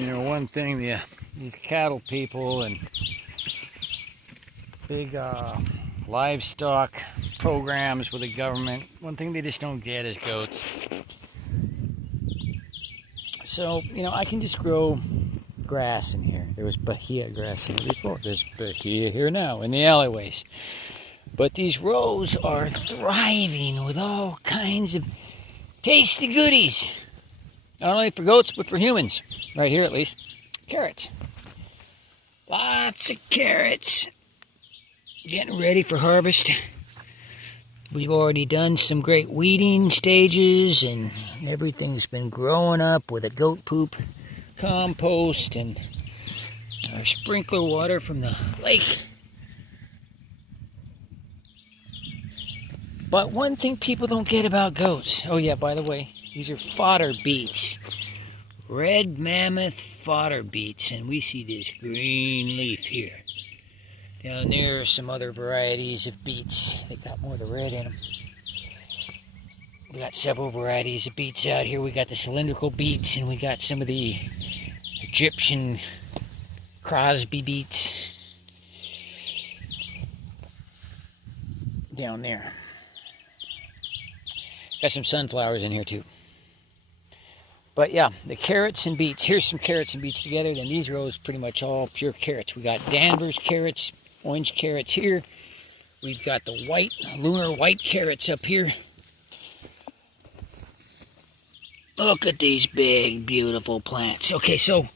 You know, one thing these cattle people and big livestock programs with the government, one thing they just don't get is goats. So, you know, I can just grow grass in here. There was bahia grass in here before. There's bahia here now in the alleyways. But these rows are thriving with all kinds of tasty goodies. Not only for goats, but for humans. Right here, at least. Carrots. Lots of carrots. Getting ready for harvest. We've already done some great weeding stages, and everything's been growing up with a goat poop compost and our sprinkler water from the lake. But one thing people don't get about goats, oh yeah, by the way, these are fodder beets. Red mammoth fodder beets, and we see this green leaf here. Down there are some other varieties of beets. They got more of the red in them. We got several varieties of beets out here. We got the cylindrical beets, and we got some of the Egyptian Crosby beets down there. Got some sunflowers in here too. But yeah, the carrots and beets. Here's some carrots and beets together. Then these rows pretty much all pure carrots. We got Danvers carrots, orange carrots here. We've got the white, lunar white carrots up here. Look at these big, beautiful plants. Okay, so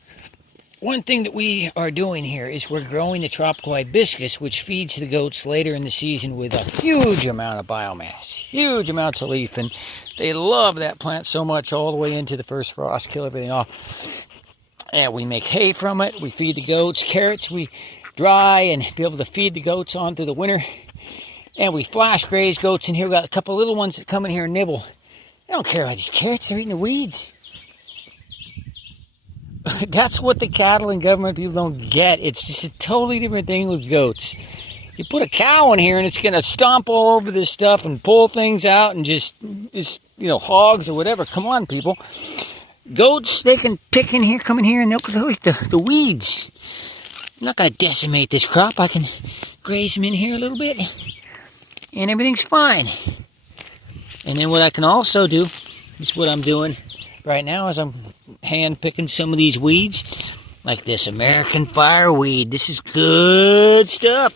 one thing that we are doing here is we're growing the tropical hibiscus, which feeds the goats later in the season with a huge amount of biomass, huge amounts of leaf, and they love that plant so much all the way into the first frost, kill everything off. And we make hay from it, we feed the goats. Carrots we dry and be able to feed the goats on through the winter. And we flash graze goats in here. We got a couple little ones that come in here and nibble. They don't care about these carrots, they're eating the weeds. That's what the cattle and government people don't get. It's just a totally different thing with goats. You put a cow in here and it's going to stomp all over this stuff and pull things out and just, you know, hogs or whatever. Come on, people. Goats, they can pick in here, come in here, and they'll eat the weeds. I'm not going to decimate this crop. I can graze them in here a little bit and everything's fine. And then what I can also do, is what I'm doing right now, is I'm hand picking some of these weeds, like this American fireweed. This is good stuff.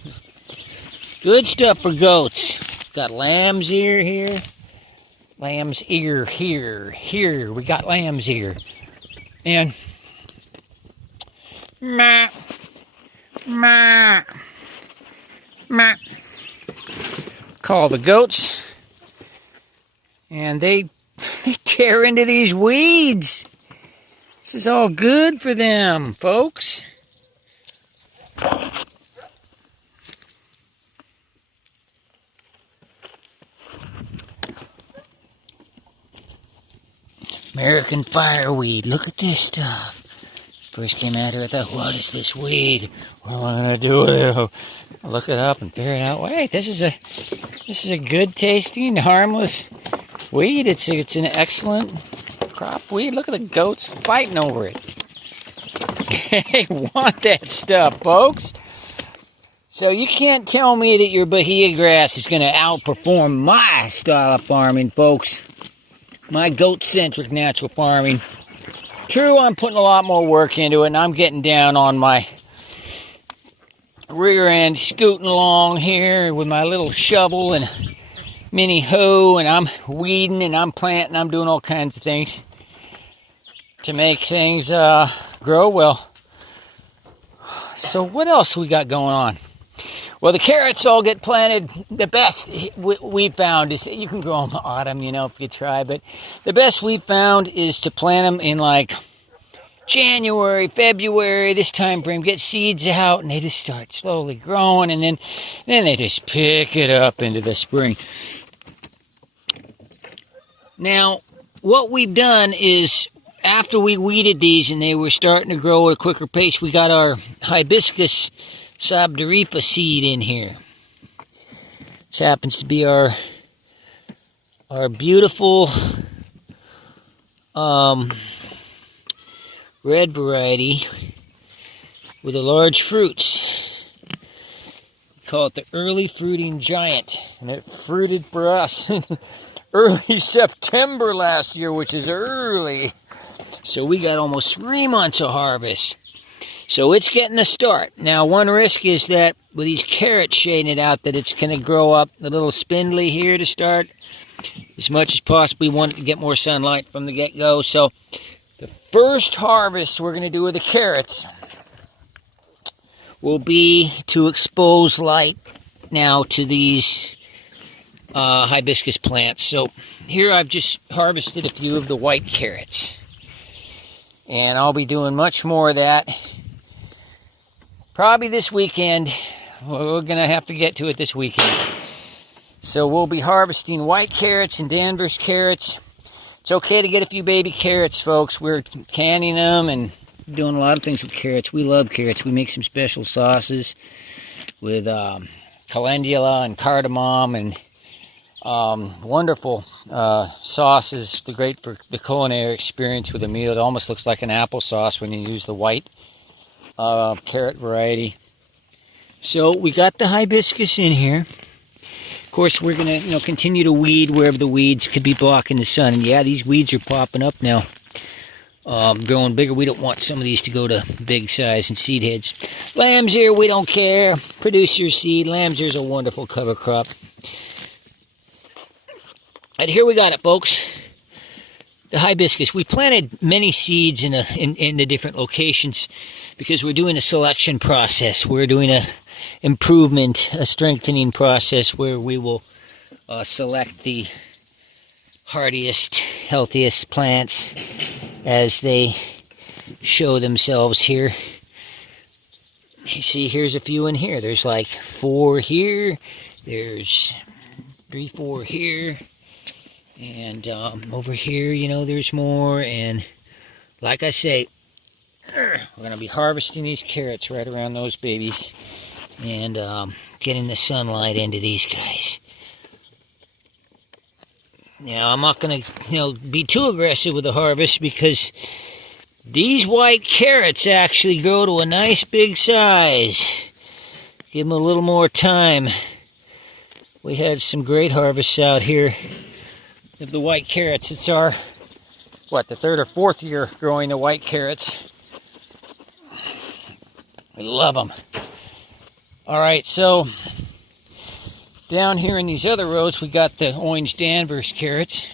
Good stuff for goats. Got lamb's ear here. Lamb's ear here. Here, we got lamb's ear. And meh, meh, meh. Call the goats. And they tear into these weeds. This is all good for them, folks. American fireweed. Look at this stuff. First came out here, I thought, what is this weed? What am I going to do with it? I'll look it up and figure it out. Wait, this is a good tasting, harmless weed. It's an excellent crop weed. Look at the goats fighting over it. They want that stuff, folks. So you can't tell me that your bahia grass is going to outperform my style of farming, folks. My goat-centric natural farming. True, I'm putting a lot more work into it, and I'm getting down on my rear end, scooting along here with my little shovel and mini hoe, and I'm weeding and I'm planting, I'm doing all kinds of things to make things grow well. So what else we got going on? Well, the carrots all get planted. The best we found is, you can grow them in the autumn, you know, if you try, but the best we found is to plant them in like January, February, this time frame. Get seeds out and they just start slowly growing, and then they just pick it up into the spring. Now, what we've done is, after we weeded these and they were starting to grow at a quicker pace, we got our hibiscus sabdarifa seed in here. This happens to be our beautiful red variety with the large fruits. We call it the early fruiting giant, and it fruited for us in early September last year, which is early. So we got almost 3 months of harvest. So it's getting a start. Now, one risk is that with these carrots shading it out, that it's going to grow up a little spindly here to start. As much as possible, we want to get more sunlight from the get-go. So the first harvest we're going to do with the carrots will be to expose light now to these hibiscus plants. So here I've just harvested a few of the white carrots. And I'll be doing much more of that probably this weekend. We're going to have to get to it this weekend. So we'll be harvesting white carrots and Danvers carrots. It's okay to get a few baby carrots, folks. We're canning them and doing a lot of things with carrots. We love carrots. We make some special sauces with calendula and cardamom and wonderful sauces. They're great for the culinary experience with a meal. It almost looks like an applesauce when you use the white carrot variety. So we got the hibiscus in here. Of course, we're going to continue to weed wherever the weeds could be blocking the sun. And yeah, these weeds are popping up now, growing bigger. We don't want some of these to go to big size and seed heads. Lamb's ear, we don't care. Produce your seed. Lamb's ear is a wonderful cover crop. And here we got it, folks. The hibiscus. We planted many seeds in the different locations because we're doing a selection process. We're doing a improvement, a strengthening process where we will select the hardiest, healthiest plants as they show themselves here. You see, here's a few in here. There's like 4 here. There's 3, 4 here. And over here, there's more. And like I say, we're going to be harvesting these carrots right around those babies and getting the sunlight into these guys. Now, I'm not going to, be too aggressive with the harvest because these white carrots actually grow to a nice big size. Give them a little more time. We had some great harvests out here of the white carrots. It's our, the 3rd or 4th year growing the white carrots. We love them. All right, so down here in these other rows, we got the orange Danvers carrots.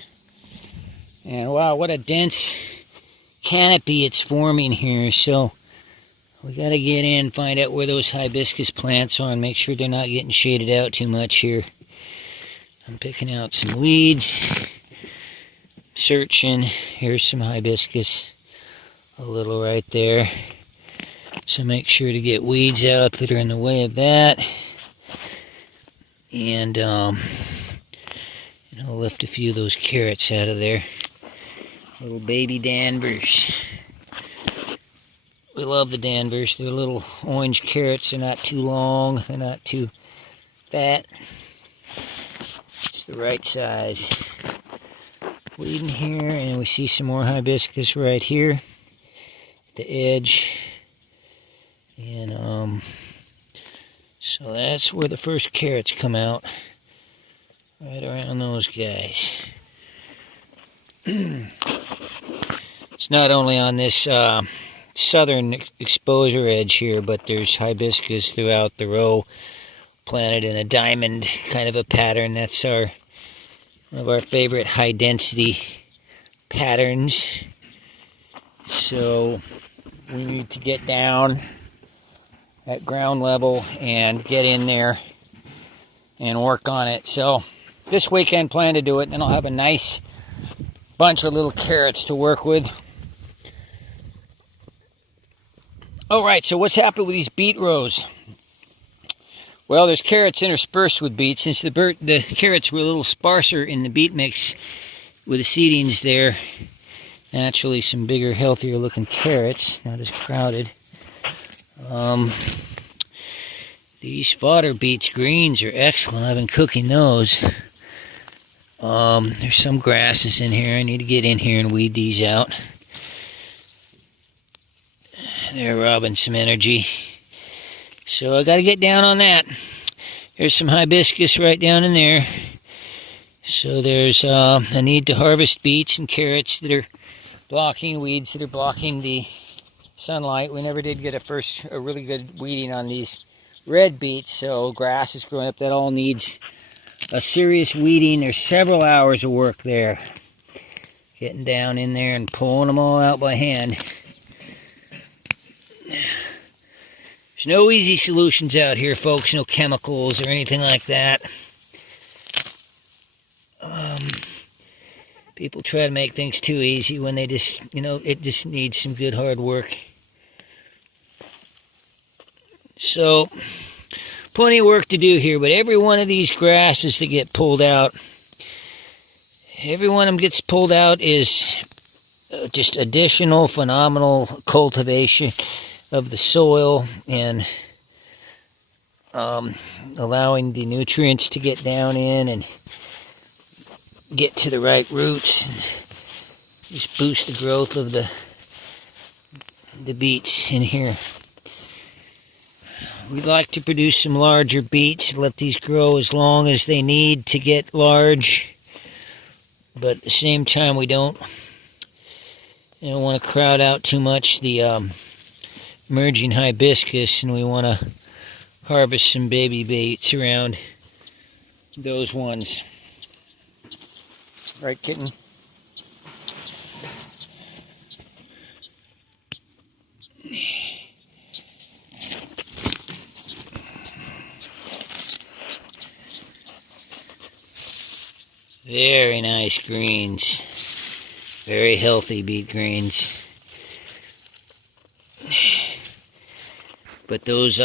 And wow, what a dense canopy it's forming here. So we got to get in, find out where those hibiscus plants are and make sure they're not getting shaded out too much here. I'm picking out some weeds, searching. Here's some hibiscus, a little right there. So make sure to get weeds out that are in the way of that. And, lift a few of those carrots out of there. Little baby Danvers. We love the Danvers. They're little orange carrots. They're not too long. They're not too fat. It's the right size. Weed in here, and we see some more hibiscus right here at the edge. And so that's where the first carrots come out, right around those guys. It's not only on this southern exposure edge here, but there's hibiscus throughout the row, planted in a diamond kind of a pattern. That's one of our favorite high density patterns. So we need to get down at ground level and get in there and work on it. So this weekend plan to do it, and then I'll have a nice bunch of little carrots to work with. All right, so what's happened with these beet rows? Well, there's carrots interspersed with beets. Since the carrots were a little sparser in the beet mix with the seedings there, naturally some bigger, healthier looking carrots, not as crowded. These fodder beets greens are excellent. I've been cooking those. There's some grasses in here. I need to get in here and weed these out. They're robbing some energy. So I got to get down on that. There's some hibiscus right down in there. So there's a need to harvest beets and carrots that are blocking weeds that are blocking the sunlight. We never did get a really good weeding on these red beets, so grass is growing up. That all needs a serious weeding. There's several hours of work there. Getting down in there and pulling them all out by hand. There's no easy solutions out here, folks. No chemicals or anything like that. People try to make things too easy when they just, it just needs some good hard work. So, plenty of work to do here, but every one of these grasses that get pulled out, every one of them gets pulled out is just additional, phenomenal cultivation of the soil and allowing the nutrients to get down in and get to the right roots and just boost the growth of the beets in here. We'd like to produce some larger beets, let these grow as long as they need to get large, but at the same time we don't want to crowd out too much the emerging hibiscus, and we want to harvest some baby beets around those ones. Right, kitten? Very nice greens. Very healthy beet greens. But those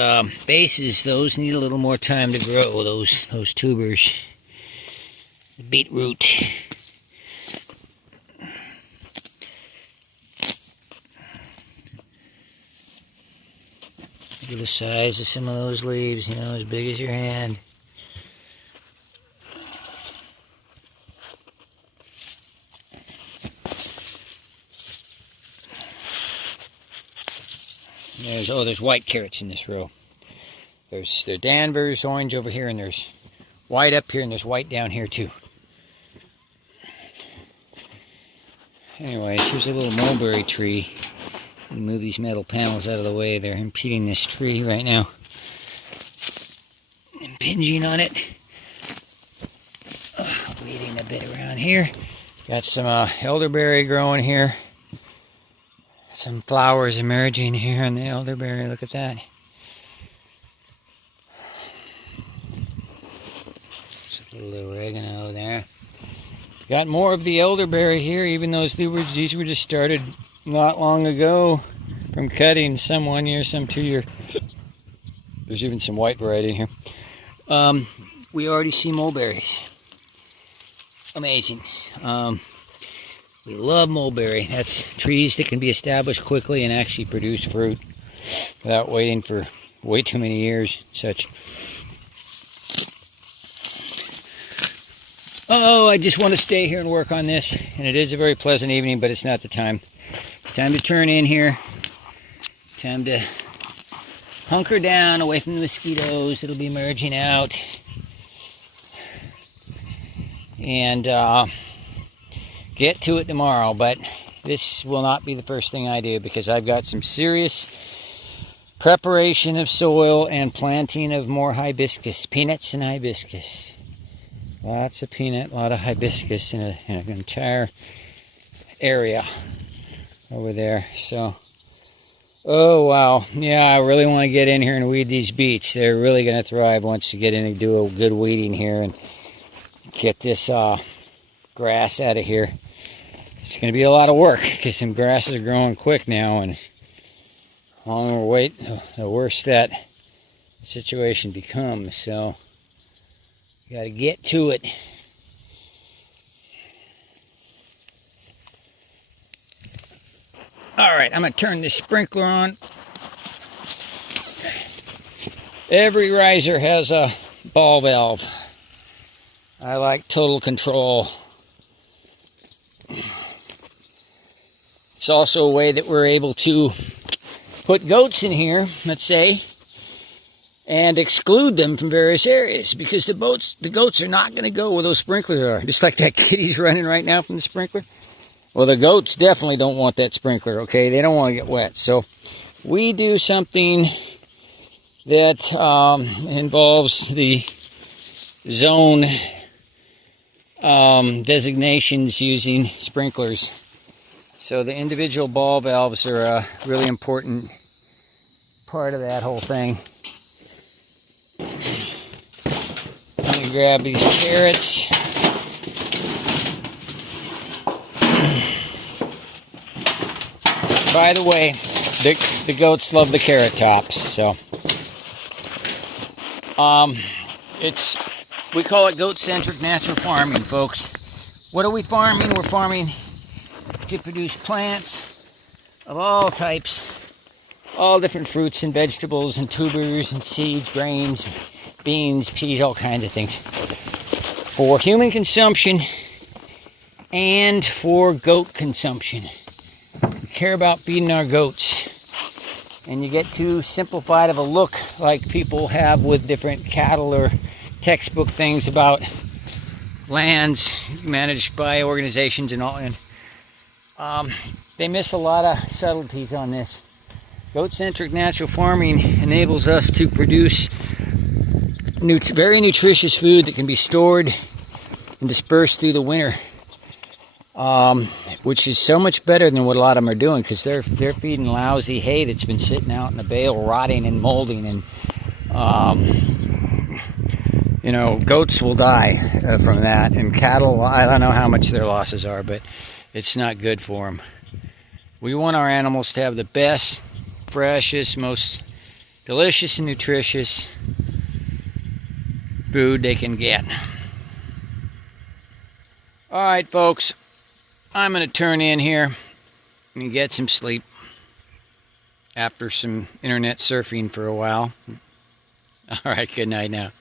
bases, those need a little more time to grow, those tubers. The beetroot. Look at the size of some of those leaves, as big as your hand. There's white carrots in this row. There's Danvers orange over here, and there's white up here, and there's white down here too. Anyways, here's a little mulberry tree. Move these metal panels out of the way. They're impeding this tree right now. Impinging on it. Weeding a bit around here. Got some elderberry growing here. Some flowers emerging here on the elderberry. Look at that. Just a little oregano there. Got more of the elderberry here, even though these were just started not long ago from cutting, some 1 year, some 2 year. There's even some white variety in here. We already see mulberries. Amazing. We love mulberry. That's trees that can be established quickly and actually produce fruit without waiting for way too many years. Such. Oh, I just want to stay here and work on this. And it is a very pleasant evening, but it's not the time. It's time to turn in here. Time to hunker down away from the mosquitoes that'll be emerging out. And get to it tomorrow, but this will not be the first thing I do because I've got some serious preparation of soil and planting of more hibiscus, peanuts and hibiscus. Lots of peanut, a lot of hibiscus in an entire area over there. So, oh wow, yeah, I really want to get in here and weed these beets. They're really going to thrive once you get in and do a good weeding here and get this grass out of here. It's going to be a lot of work because some grasses are growing quick now, and the longer we wait, the worse that situation becomes. So, you got to get to it. All right, I'm going to turn this sprinkler on. Every riser has a ball valve. I like total control. It's also a way that we're able to put goats in here, let's say, and exclude them from various areas, because the goats are not going to go where those sprinklers are. Just like that kitty's running right now from the sprinkler. Well, the goats definitely don't want that sprinkler, okay? They don't want to get wet. So we do something that involves the zone designations using sprinklers. So the individual ball valves are a really important part of that whole thing. Let me grab these carrots. By the way, the goats love the carrot tops, so we call it goat-centric natural farming, folks. What are we farming? We're farming to produce plants of all types, all different fruits and vegetables and tubers and seeds, grains, beans, peas, all kinds of things, for human consumption and for goat consumption. We care about feeding our goats. And you get too simplified of a look like people have with different cattle or textbook things about lands managed by organizations and all, and they miss a lot of subtleties on this. Goat-centric natural farming enables us to produce very nutritious food that can be stored and dispersed through the winter, which is so much better than what a lot of them are doing, because they're feeding lousy hay that's been sitting out in the bale rotting and molding, and you know, goats will die from that, and cattle, I don't know how much their losses are, but it's not good for them. We want our animals to have the best, freshest, most delicious and nutritious food they can get. All right, folks, I'm going to turn in here and get some sleep after some internet surfing for a while. All right, good night now.